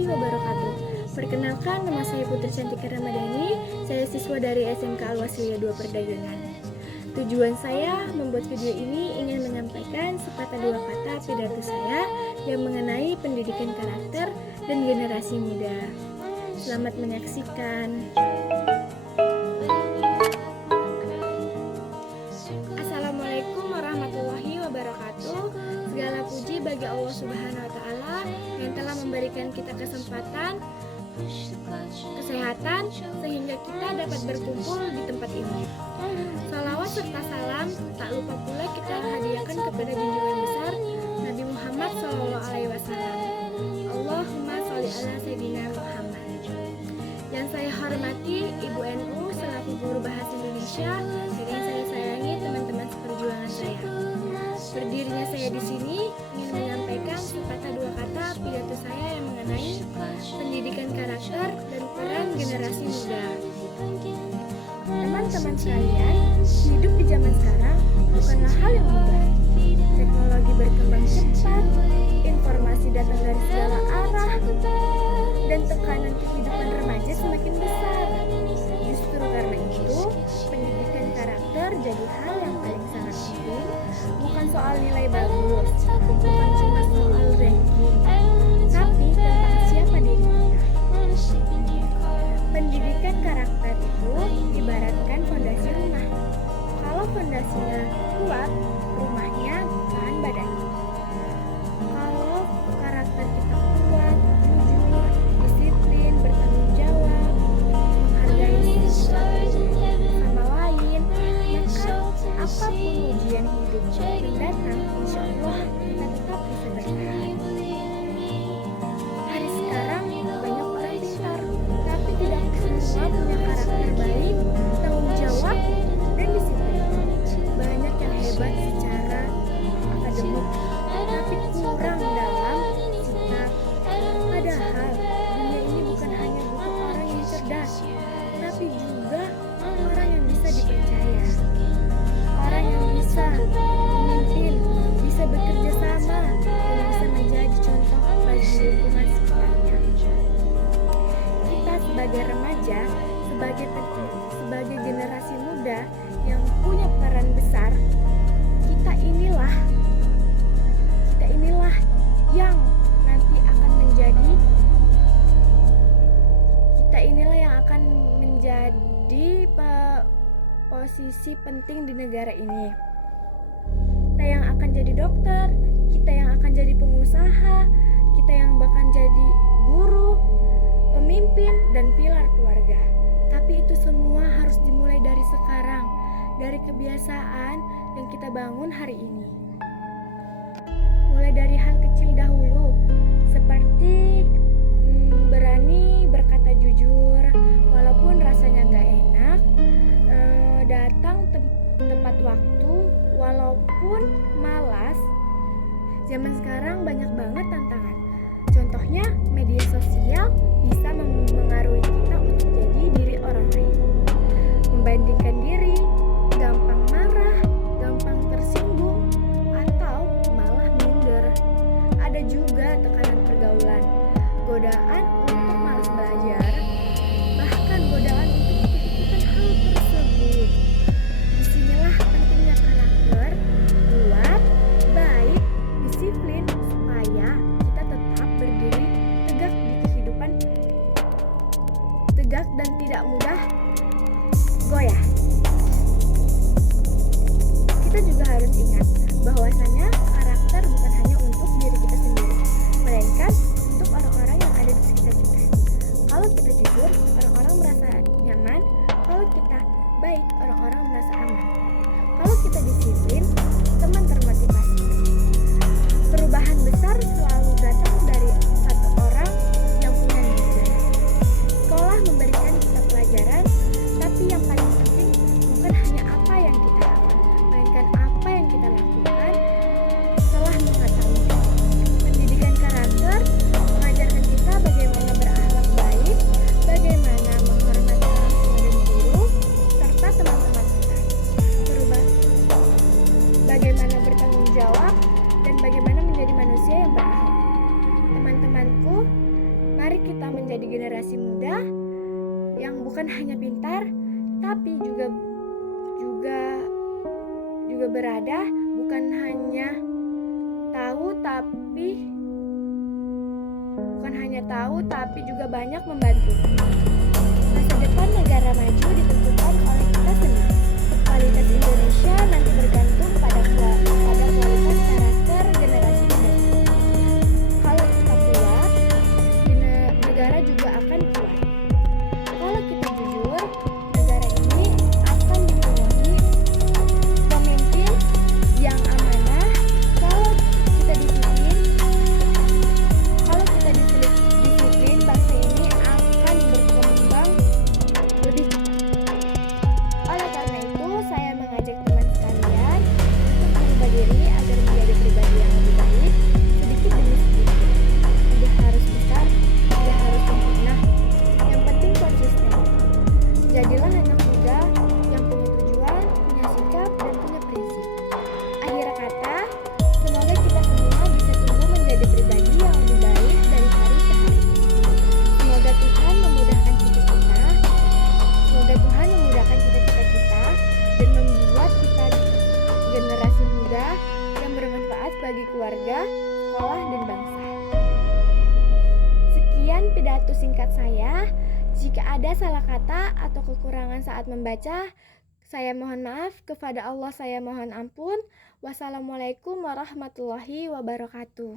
warahmatullahi wabarakatuh. Perkenalkan, nama saya Putri Cantika Ramadhani. Saya siswa dari SMK Al-Wasliyah 2 Perdagangan. Tujuan saya membuat video ini ingin menyampaikan sepatah dua kata pidato saya yang mengenai pendidikan karakter dan generasi muda. Selamat menyaksikan. Assalamualaikum warahmatullahi wabarakatuh. Segala puji bagi Allah Subhanahu wa Ta'ala yang telah memberikan kita kesempatan, kesehatan, sehingga kita dapat berkumpul di tempat ini. Salawat serta salam tak lupa pula kita hadiahkan kepada junjungan besar Nabi Muhammad SAW. Allahumma sholli ala Sayyidina Muhammad. Yang saya hormati Ibu NU selaku guru bahasa Indonesia dan yang saya sayangi teman-teman seperjuangan saya. Berdirinya saya di sini ingin menyampaikan sepatah dua kata pidato saya yang mengenai pendidikan karakter dan peran generasi muda. Teman-teman sekalian, hidup di zaman sekarang bukanlah hal yang mudah. Teknologi berkembang cepat, informasi datang dari segala arah, dan tekanan kehidupan remaja semakin besar. Justru karena itu, pendidikan karakter jadi hal yang paling sangat penting, bukan soal nilai bagus, bukan cuma soal ranking, tapi tentang siapa diri kita. Pendidikan karakter itu ibaratkan fondasi rumah. Kalau fondasinya kuat, rumahnya tahan badannya. Kalau karakter kita kuat, jujur, disiplin, bertanggung jawab, menghargai sesuatu sama lain, maka apapun ujian hidup yang datang, insya Allah kita tetap bisa bertahan. Hari sekarang banyak orang pintar, tapi tidak semua punya karakter baik, tanggung jawab, dan disiplin. Banyak yang hebat secara akademik, tapi kurang dalam sikap. Padahal dunia ini bukan hanya butuh orang yang cerdas, tapi juga orang yang bisa dipercaya, orang yang bisa memimpin, bisa bekerja sama, dan bisa menjadi contoh bagi lingkungan sekitarnya. Kita sebagai remaja, sebagai generasi muda yang punya peran besar, kita inilah yang nanti akan menjadi posisi penting di negara ini. Kita yang akan jadi dokter, kita yang akan jadi pengusaha, kita yang bahkan jadi guru, pemimpin, dan pilar keluarga. Tapi itu semua harus dimulai dari sekarang, dari kebiasaan yang kita bangun hari ini. Mulai dari hal kecil dahulu, seperti berani berkata jujur, walaupun rasanya gak enak, datang tepat waktu, walaupun malas. Zaman sekarang banyak banget tantangan. Contohnya, media sosial bisa mengaruhi kita untuk jadi diri orang lain, membandingkan diri, gampang marah, gampang tersinggung, atau malah minder. Ada juga tekanan pergaulan, godaan untuk malas belajar, bahkan godaan untuk ikut-ikutan hal tersebut. Disinilah pentingnya karakter, kuat, baik, disiplin, supaya kita tetap berdiri tegak di kehidupan, tegak dan tidak mudah goyah. juga berada bukan hanya tahu tapi juga banyak membantu. Masa depan negara maju ditentukan oleh kita sendiri. Kualitas Indonesia nanti bergantung pada kualitas karakter generasi muda. Kalau kita kuat, negara juga akan kuat. Kalau kita jujur, negara ini akan dipenuhi pemimpin yang amanah. Kalau kita disiplin, bangsa ini akan berkembang lebih cepat. Oleh karena itu, saya mengajak teman sekalian untuk merubah diri agar menjadi pribadi yang lebih baik, sedikit demi sedikit. Tidak harus besar, tidak harus sempurna. Yang penting konsisten. Jadilah anak muda yang punya tujuan, punya sikap, dan punya prinsip. Akhir kata, semoga kita semua bisa tumbuh menjadi pribadi yang lebih baik dari hari ke hari. Semoga Tuhan memudahkan cita-cita kita dan membuat kita generasi muda yang bermanfaat bagi keluarga, sekolah, dan bangsa. Sekian pidato singkat saya. Jika ada salah kata atau kekurangan saat membaca, saya mohon maaf. Kepada Allah saya mohon ampun. Wassalamualaikum warahmatullahi wabarakatuh.